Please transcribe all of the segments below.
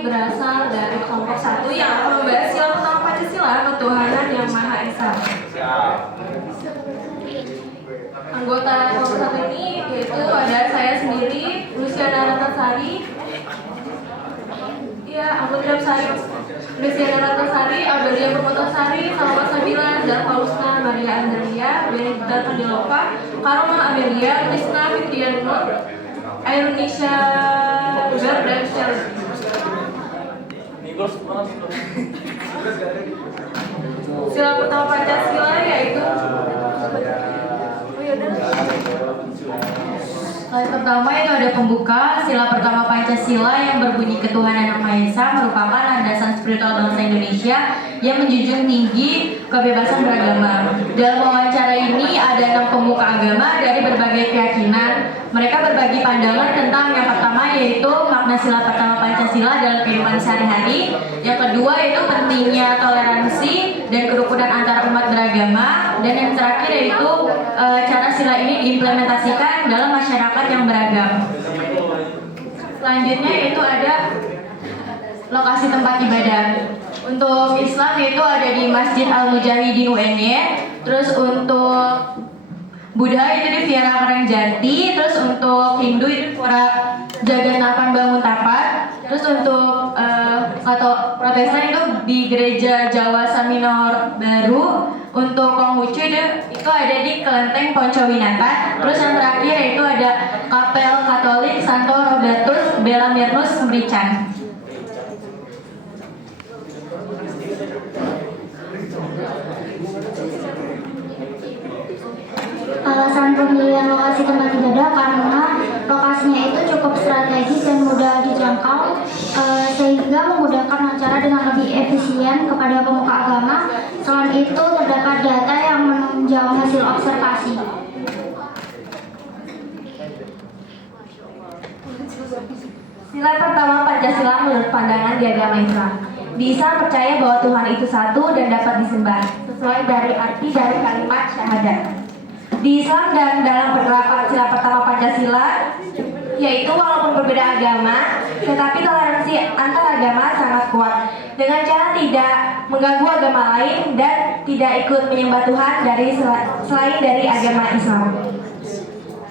berasal dari kelompok 1 yang akan membahas sila pertama Pancasila, ketuhanan yang Maha Esa. Anggota kelompok 1 ini yaitu ada saya sendiri, Luciana Ratnasari. Ya, anggota saya Luciana Ratnasari, Audelia Purwontosari, Salma Sabila, Zalfa Husna, Maria Andrea, Benedita Tandilova, Karoma Amelia, Krisna Fitrian Nur, Airunisha Ugar, dan Shelby. Sila pertama Pancasila yaitu Slide pertama itu ada pembuka. Sila pertama Pancasila yang berbunyi ketuhanan yang Maha Esa merupakan landasan spiritual bangsa Indonesia yang menjunjung tinggi kebebasan beragama. Dalam wawancara ini ada 6 pemuka agama dari berbagai keyakinan. Mereka berbagi pandangan tentang yang pertama yaitu makna sila pertama Pancasila dalam kehidupan sehari-hari. Yang kedua yaitu pentingnya toleransi dan kerukunan antara umat beragama. Dan yang terakhir yaitu cara sila ini diimplementasikan dalam masyarakat yang beragam. Selanjutnya yaitu ada lokasi tempat ibadah. Untuk Islam yaitu ada di Masjid Al-Mujahidin UNY. Terus untuk Buddha itu di Vihara Karangjati. Terus untuk Hindu itu Pura Jagannathan Bangun Tapat. Terus untuk atau Protestan itu di Gereja Jawa Saminor Baru. Untuk Konghucu itu ada di Kelenteng Poncowinata. Terus yang terakhir yaitu ada Kapel Katolik Santo Robertus Bellamirnus Merican. Alasan pemilihan lokasi tempat ibadah karena lokasinya itu cukup strategis dan mudah dijangkau, sehingga memudahkan acara dengan lebih efisien kepada pemuka agama. Selain itu terdapat data yang menunjang hasil observasi. Sila pertama Pancasila menurut pandangan di agama Islam. Di Islam percaya bahwa Tuhan itu satu dan dapat disembah sesuai dari arti dari kalimat syahadat. Di Islam dan dalam penerapan sila pertama Pancasila, yaitu walaupun berbeda agama, tetapi toleransi antar agama sangat kuat dengan cara tidak mengganggu agama lain dan tidak ikut menyembah Tuhan selain dari agama Islam.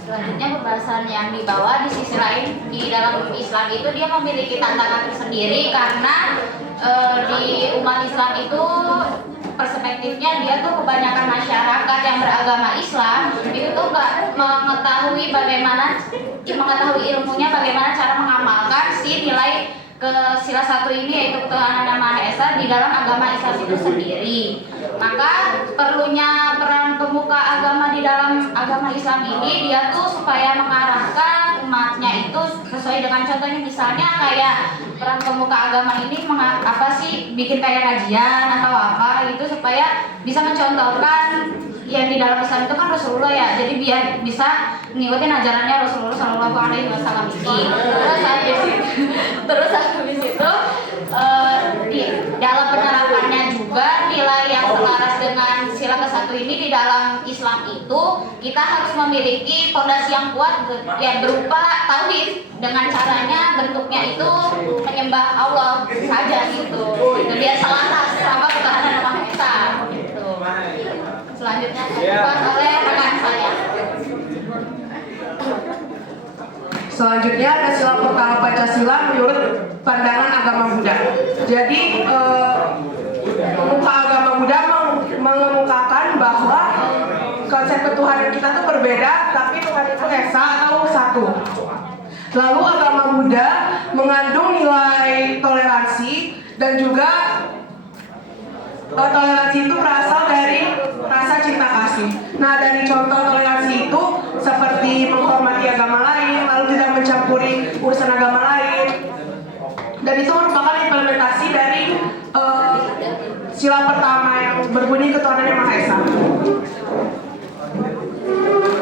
Selanjutnya pembahasan yang dibawa di sisi lain di dalam Islam itu dia memiliki tantangan tersendiri karena di umat Islam itu perspektifnya dia tuh kebanyakan masyarakat yang beragama Islam itu tuh nggak mengetahui mengetahui ilmunya bagaimana cara mengamalkan si nilai ke sila 1 ini yaitu ketuhanan yang Maha Esa di dalam agama Islam itu sendiri. Maka perlunya peran pemuka agama di dalam agama Islam ini dia tuh supaya mengarahkan umatnya itu sesuai dengan contohnya, misalnya kayak peran pemuka agama ini bikin kayak kajian atau apa gitu supaya bisa mencontohkan yang di dalam Islam itu kan Rasulullah ya, jadi biar bisa ngikutin ajarannya Rasulullah Shallallahu Alaihi Wasallam ini. Terus habis itu di dalam penerapannya juga nilai yang selaras dengan sila ke-1 ini di dalam Islam itu kita harus memiliki fondasi yang kuat ya berupa tauhid, dengan caranya bentuknya itu menyembah Allah saja gitu. Biar selaras sama ketuhanan yang Maha Esa gitu. Selanjutnya dibahas oleh rekan saya. Selanjutnya ada sila pertama Pancasila menurut pandangan agama Buddha. Jadi pemuka agama Buddha mengemukakan bahwa konsep ketuhanan kita tuh berbeda, tapi Tuhan itu esa atau satu. Lalu agama Buddha mengandung nilai toleransi dan juga toleransi itu berasal dari rasa cinta kasih. Nah, dari contoh toleransi itu seperti menghormati agama lain, lalu tidak mencampuri urusan agama lain. Dan itu merupakan implementasi dari sila pertama yang berbunyi ketuhanan yang Maha Esa.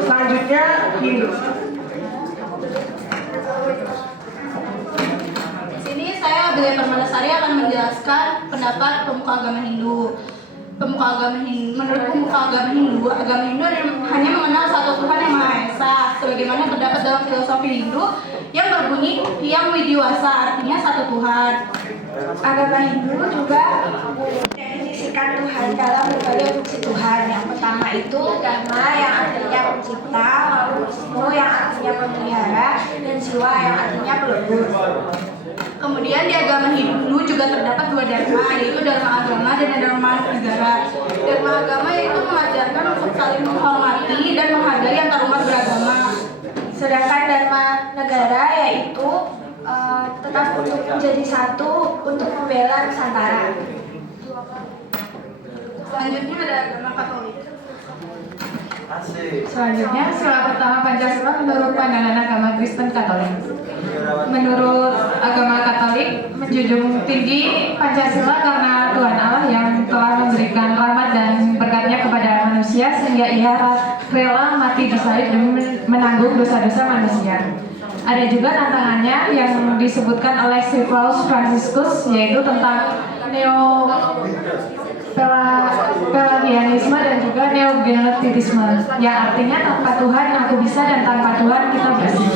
Selanjutnya Hindu. Di sini saya Audelia Permatasari akan menjelaskan pendapat pemuka agama Hindu. Menurut pemuka agama Hindu hanya mengenal satu Tuhan yang Maha Esa sebagai sebagaimana terdapat dalam filosofi Hindu yang berbunyi Hyang Widiwasa, artinya satu Tuhan. Agama Hindu juga mendefinisikan Tuhan dalam berbagai fungsi Tuhan. Yang pertama itu Dharma yang artinya pencipta, lalu Wisnu yang artinya pemelihara, dan Siwa yang artinya pelebur. Kemudian di agama Hindu juga terdapat dua dharma, yaitu dharma agama dan dharma negara. Dharma agama yaitu mengajarkan untuk saling menghormati dan menghargai antarumat beragama. Sedangkan Dharma negara yaitu tetap untuk menjadi satu untuk membela Nusantara. Selanjutnya ada agama Katolik. Selanjutnya, sila pertama Pancasila menurut pandangan agama Kristen Katolik. Menurut agama Katolik, menjunjung tinggi Pancasila karena Tuhan Allah yang telah memberikan rahmat dan berkatnya kepada manusia sehingga ia rela mati bersalib demi menanggung dosa-dosa manusia. Ada juga tantangannya yang disebutkan oleh Paus Fransiskus, yaitu tentang Pelagianisme dan juga neogenotisme, yang artinya tanpa Tuhan aku bisa dan tanpa Tuhan kita bersih.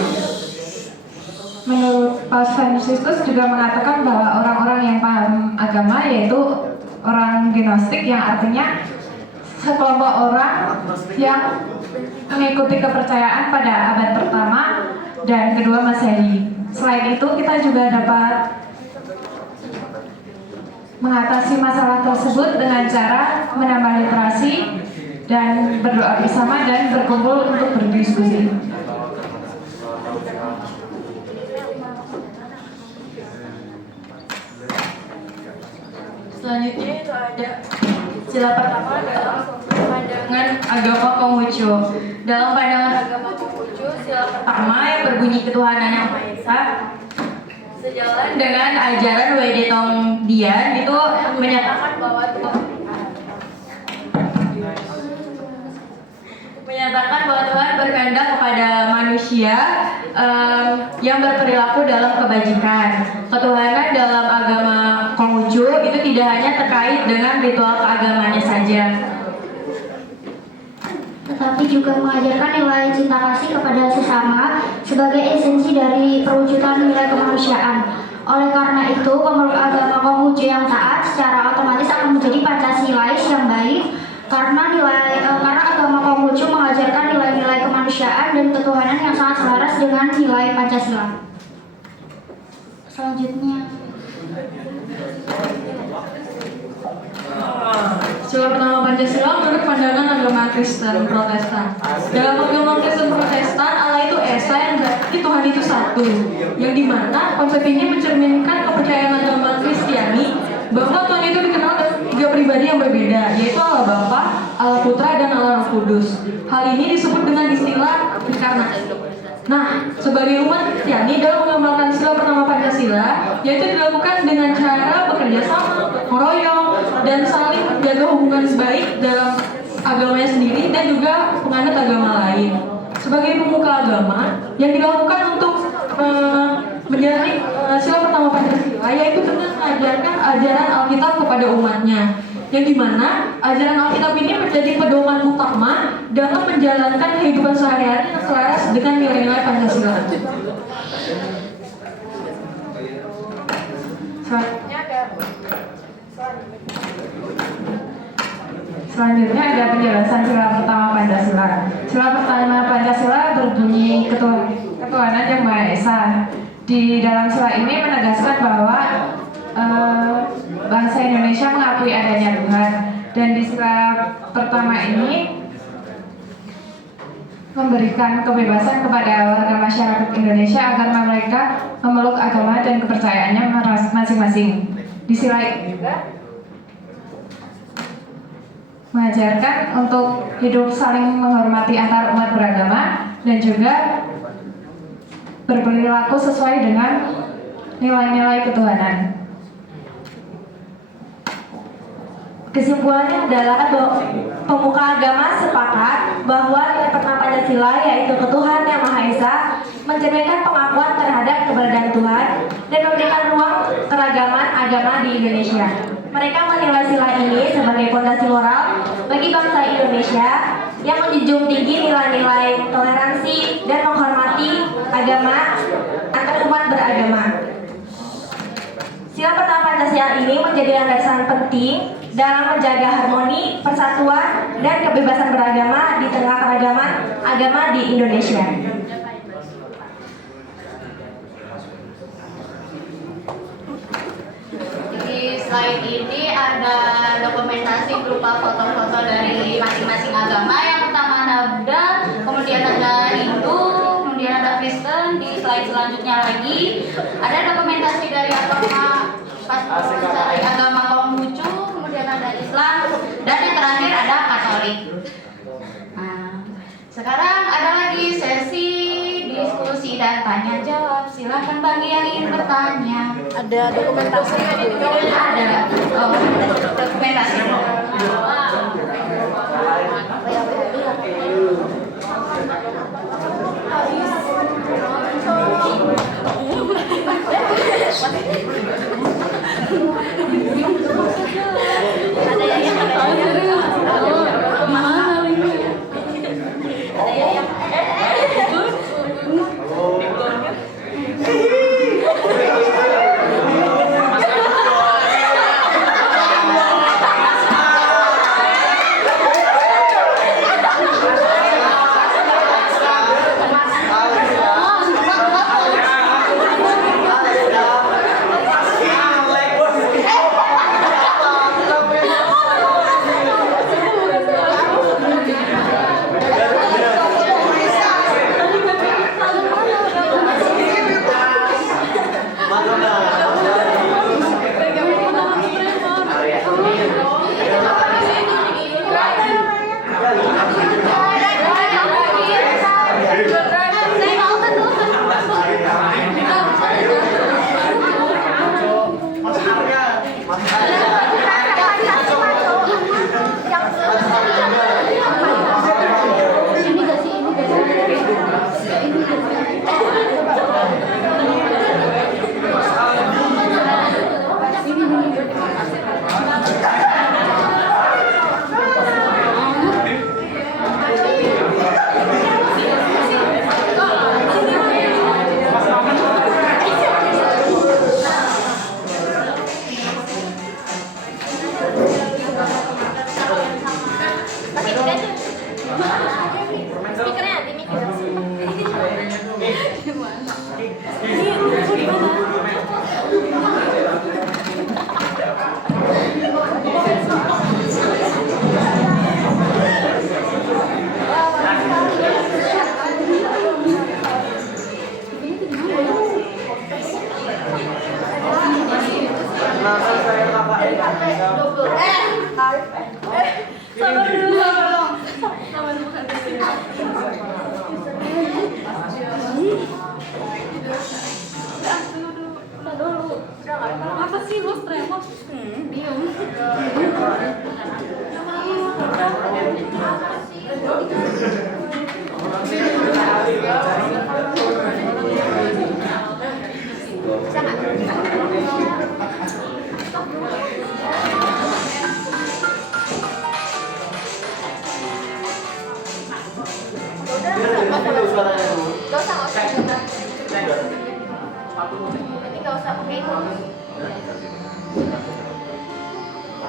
Menurut Paus Fransiskus juga mengatakan bahwa orang-orang yang paham agama yaitu orang gnostik, yang artinya sekelompok orang yang mengikuti kepercayaan pada abad pertama dan kedua Masehi. Selain itu, kita juga dapat mengatasi masalah tersebut dengan cara menambah literasi dan berdoa bersama dan berkumpul untuk berdiskusi. Selanjutnya itu ada sila pertama dalam pandangan agama Konghucu. Dalam pandangan agama Konghucu, sila pertama yang berbunyi ketuhanan yang Maha Esa sejalan dengan ajaran Wedetong Dian itu menyatakan bahwa Tuhan berkehendak kepada manusia yang berperilaku dalam kebajikan. Ketuhanan dalam agama Konghucu itu tidak hanya terkait dengan ritual keagamaannya saja, tetapi juga mengajarkan nilai cinta kasih kepada sesama sebagai esensi dari perwujudan nilai kemanusiaan. Oleh karena itu, pemeluk agama Konghucu yang taat secara otomatis akan menjadi Pancasilais yang baik karena agama Konghucu mengajarkan nilai-nilai kemanusiaan dan ketuhanan yang sangat selaras dengan nilai Pancasila. Selanjutnya, sila pertama Pancasila menurut pandangan agama Kristen Protestan. Dalam agama Kristen Protestan, Allah itu Esa, yang berarti Tuhan itu satu, yang dimana konsep ini mencerminkan kepercayaan agama Kristiani bahwa Tuhan itu dikenal dengan tiga pribadi yang berbeda, yaitu Allah Bapa, Allah Putra, dan Allah Roh Kudus. Hal ini disebut dengan istilah inkarnasi. Nah, sebagai umat Kristiani dalam mengamalkan sila pertama Pancasila, yaitu dilakukan dengan cara bekerja sama, meroyong, dan saling menjaga hubungan baik dalam agamanya sendiri dan juga penganut agama lain. Sebagai pemuka agama, yang dilakukan untuk menjalani sila pertama Pancasila, yaitu dengan mengajarkan ajaran Alkitab kepada umatnya, yang dimana ajaran Alkitab ini menjadi pedoman utama dalam menjalankan kehidupan sehari-hari yang selaras dengan nilai-nilai Pancasila. Selanjutnya ada penjelasan sila pertama Pancasila. Sila pertama Pancasila berbunyi ketuhanan yang Maha Esa. Di dalam sila ini menegaskan bahwa bangsa Indonesia mengakui adanya Tuhan, dan di sila pertama ini memberikan kebebasan kepada warga masyarakat Indonesia agar mereka memeluk agama dan kepercayaannya masing-masing. Di sila ini juga mengajarkan untuk hidup saling menghormati antar umat beragama dan juga berperilaku sesuai dengan nilai-nilai ketuhanan. Kesimpulannya adalah pemuka agama sepakat bahwa nilai pertama Pancasila yaitu ketuhanan yang Maha Esa mencerminkan pengakuan terhadap keberadaan Tuhan dan memberikan ruang keragaman agama di Indonesia. Mereka menilai sila ini sebagai fondasi moral bagi bangsa Indonesia yang menjunjung tinggi nilai-nilai toleransi dan agama antar umat beragama. Sila pertama Pancasila ini menjadi landasan penting dalam menjaga harmoni, persatuan, dan kebebasan beragama di tengah keragaman agama di Indonesia. Di slide ini ada dokumentasi berupa foto-foto dari masing-masing agama. Yang pertama ada Buddha, kemudian ada Hindu, kemudian ada Kristen. Di slide selanjutnya lagi ada dokumentasi dari agama Konghucu, kemudian ada Islam, dan yang terakhir ada Katolik. Nah, sekarang ada lagi sesi diskusi dan tanya jawab. Silakan bagi yang ingin bertanya. Ada dokumentasi Ada. Oh, dokumentasi.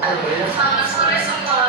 Selamat sore semua.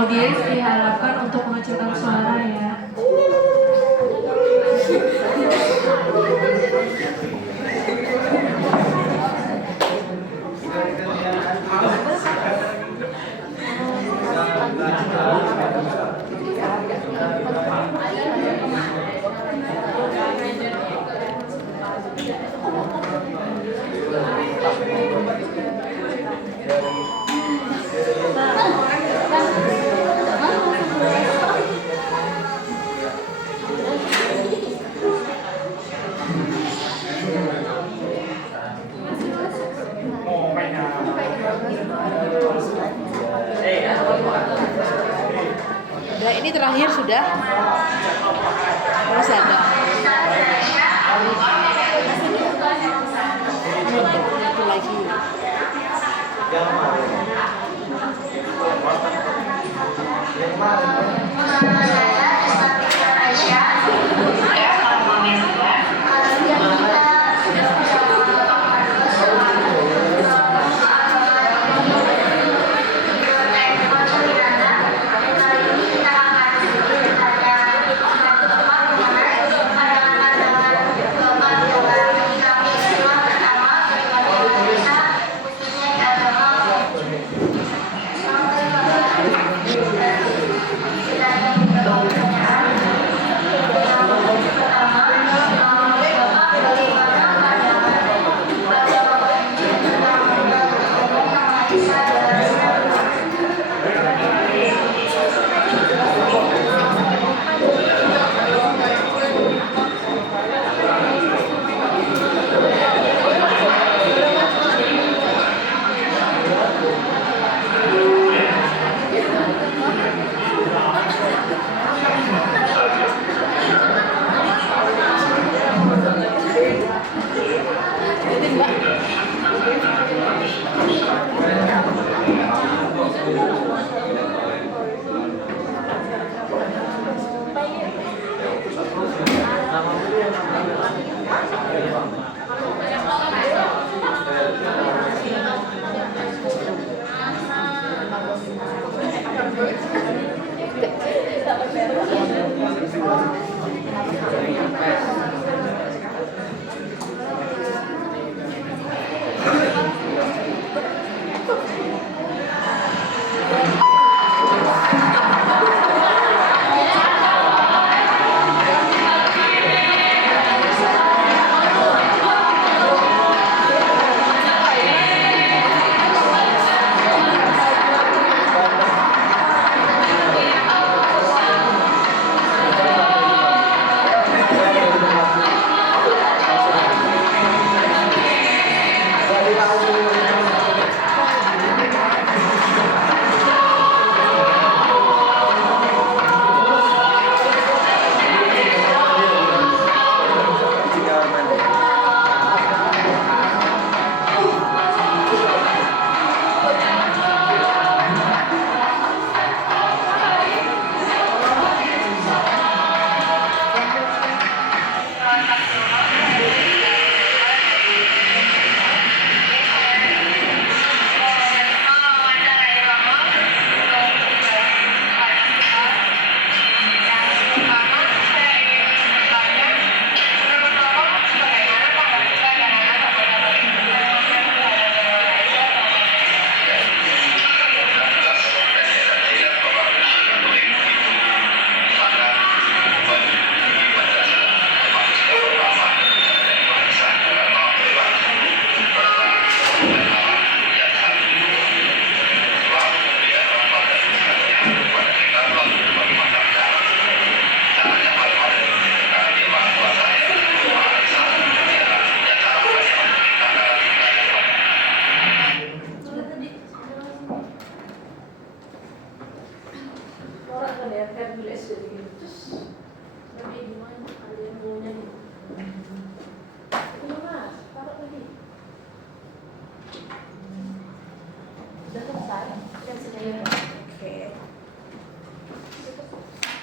audiens diharapkan untuk mengecilkan suara ya. Udah, ini terakhir sudah. Masih ada. Itu lagi.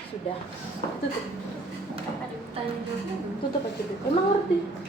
Sudah. Tutup. Tutup aja dulu. Emang ngerti?